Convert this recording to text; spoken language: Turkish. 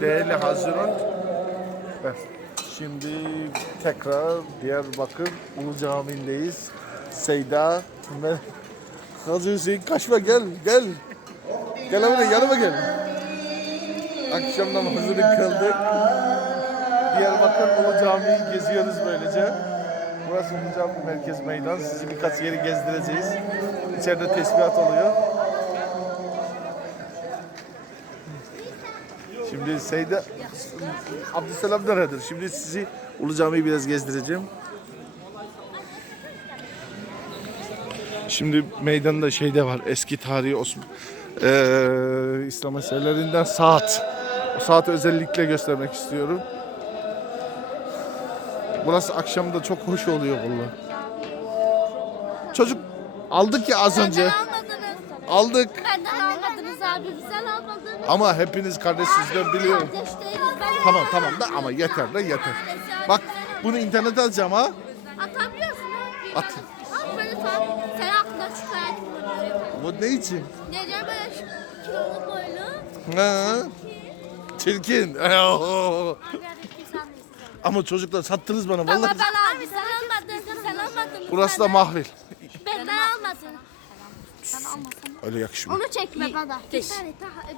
değerli Haziran. Şimdi tekrar Diyarbakır Ulu Camii'ndeyiz. Seyda, Hacı Hüseyin kaçma gel gel. Gel abi yanıma gel. Akşam namazını kıldık. Diyarbakır Ulu Camii'yi geziyoruz böylece. Burası Ulu Cami Merkez Meydan. Sizi birkaç yeri gezdireceğiz. İçeride tesbihat oluyor. Şimdi Seyda Abdüselam nerededir? Şimdi sizi Ulu Cami'yi biraz gezdireceğim. Şimdi meydanda şeyde var eski tarihi Osman eee İslam eserlerinden saat. O saati özellikle göstermek istiyorum. Burası akşamda çok hoş oluyor valla. Çocuk aldık ya az önce. Aldık. Benden almadınız abi. Bizden almadınız. Ama hepiniz kardeşsizden biliyorum. Kardeş değiliz. Ben Tamam tamam da ama yeter de yeter. Bak bunu internete atacağım ha. Atabiliyorsun ha. At. Al böyle tam. Sen aklına kullanıyorum. Bu ne için? Gece böyle şu kilolu boylu. Ha? Çirkin. Ama çocuklar sattınız bana Ama vallahi. ben abi sen almadın. Sen almadın. Burası da mahvil. Öyle yakışmıyor. Onu çekme bana. Bir tane daha.